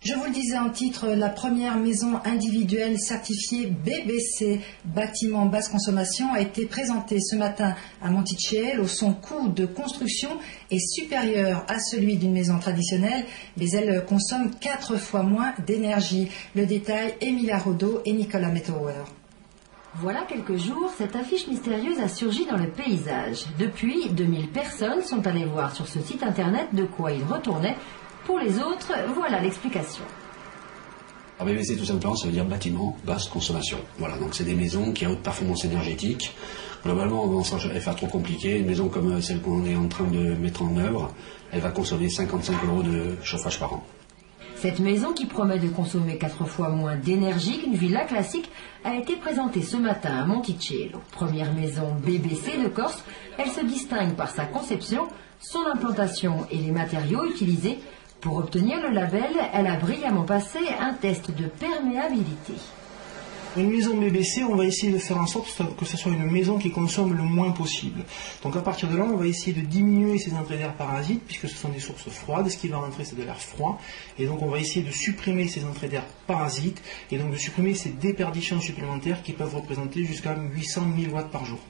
Je vous le disais en titre, la première maison individuelle certifiée BBC, bâtiment basse consommation, a été présentée ce matin à Monticello. Son coût de construction est supérieur à celui d'une maison traditionnelle, mais elle consomme 4 fois moins d'énergie. Le détail, Emilia Rodo et Nicolas Metauer. Voilà quelques jours, cette affiche mystérieuse a surgi dans le paysage. Depuis, 2000 personnes sont allées voir sur ce site internet de quoi il retournait. Pour les autres, voilà l'explication. BBC, tout simplement, ça veut dire bâtiment basse consommation. Voilà, donc c'est des maisons qui ont haute performance énergétique. Globalement, sans faire trop compliqué, une maison comme celle qu'on est en train de mettre en œuvre, elle va consommer 55 € de chauffage par an. Cette maison, qui promet de consommer 4 fois moins d'énergie qu'une villa classique, a été présentée ce matin à Monticello. Première maison BBC de Corse, elle se distingue par sa conception, son implantation et les matériaux utilisés. Pour obtenir le label, elle a brillamment passé un test de perméabilité. Une maison BBC, on va essayer de faire en sorte que ce soit une maison qui consomme le moins possible. Donc à partir de là, on va essayer de diminuer ces entrées d'air parasites, puisque ce sont des sources froides, ce qui va rentrer c'est de l'air froid, et donc on va essayer de supprimer ces entrées d'air parasites, et donc de supprimer ces déperditions supplémentaires qui peuvent représenter jusqu'à 800 000 watts par jour.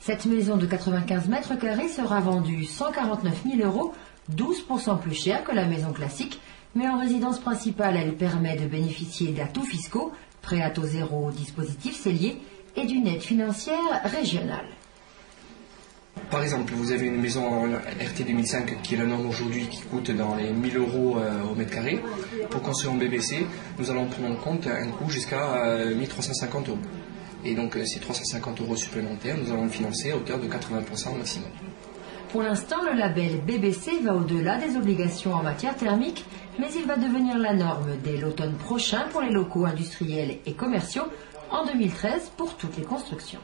Cette maison de 95 mètres carrés sera vendue 149 000 €, 12% plus cher que la maison classique, mais en résidence principale, elle permet de bénéficier d'atouts fiscaux, prêt à taux zéro, dispositif cellier et d'une aide financière régionale. Par exemple, vous avez une maison en RT 2005 qui est la norme aujourd'hui, qui coûte dans les 1000 € au mètre carré. Pour construire en BBC, nous allons prendre en compte un coût jusqu'à 1350 €. Et donc ces 350 € supplémentaires, nous allons le financer à hauteur de 80% maximum. Pour l'instant, le label BBC va au-delà des obligations en matière thermique, mais il va devenir la norme dès l'automne prochain pour les locaux industriels et commerciaux, en 2013 pour toutes les constructions.